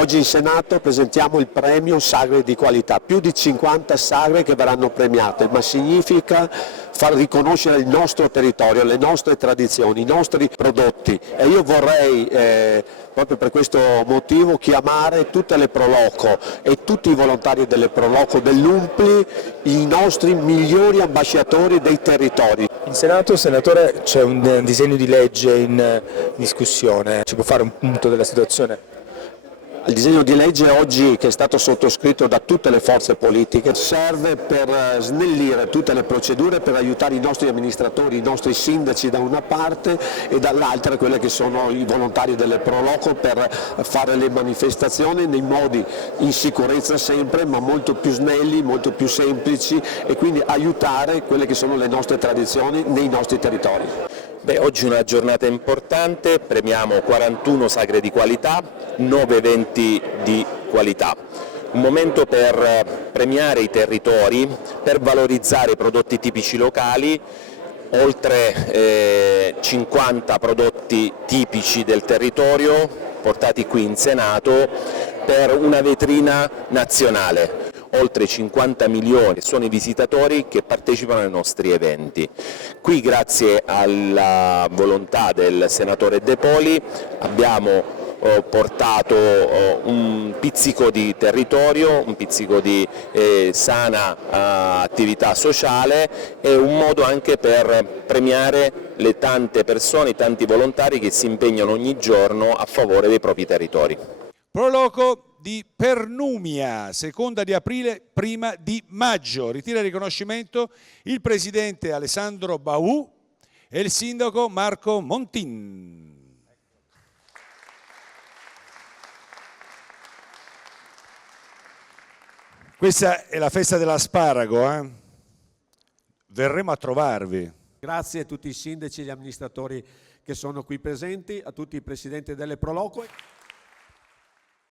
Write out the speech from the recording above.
Oggi in Senato presentiamo il premio Sagre di qualità, più di 50 sagre che verranno premiate, ma significa far riconoscere il nostro territorio, le nostre tradizioni, i nostri prodotti, e io vorrei proprio per questo motivo chiamare tutte le Proloco e tutti i volontari delle Proloco dell'Umpli i nostri migliori ambasciatori dei territori. In Senato, senatore, c'è un disegno di legge in discussione, ci può fare un punto della situazione? Il disegno di legge oggi, che è stato sottoscritto da tutte le forze politiche, serve per snellire tutte le procedure, per aiutare i nostri amministratori, i nostri sindaci da una parte e dall'altra quelli che sono i volontari delle Proloco per fare le manifestazioni nei modi in sicurezza sempre, ma molto più snelli, molto più semplici, e quindi aiutare quelle che sono le nostre tradizioni nei nostri territori. Oggi è una giornata importante, premiamo 41 sagre di qualità, 9 eventi di qualità. Un momento per premiare i territori, per valorizzare i prodotti tipici locali, oltre 50 prodotti tipici del territorio portati qui in Senato per una vetrina nazionale. Oltre 50 milioni sono i visitatori che partecipano ai nostri eventi. Qui, grazie alla volontà del senatore De Poli, abbiamo portato un pizzico di territorio, un pizzico di sana attività sociale e un modo anche per premiare le tante persone, i tanti volontari che si impegnano ogni giorno a favore dei propri territori. Proloco di Pernumia, seconda di aprile, prima di maggio. Ritira il riconoscimento il presidente Alessandro Baù e il sindaco Marco Montin. Questa è la festa dell'asparago, Verremo a trovarvi. Grazie a tutti i sindaci e gli amministratori che sono qui presenti, a tutti i presidenti delle Proloco.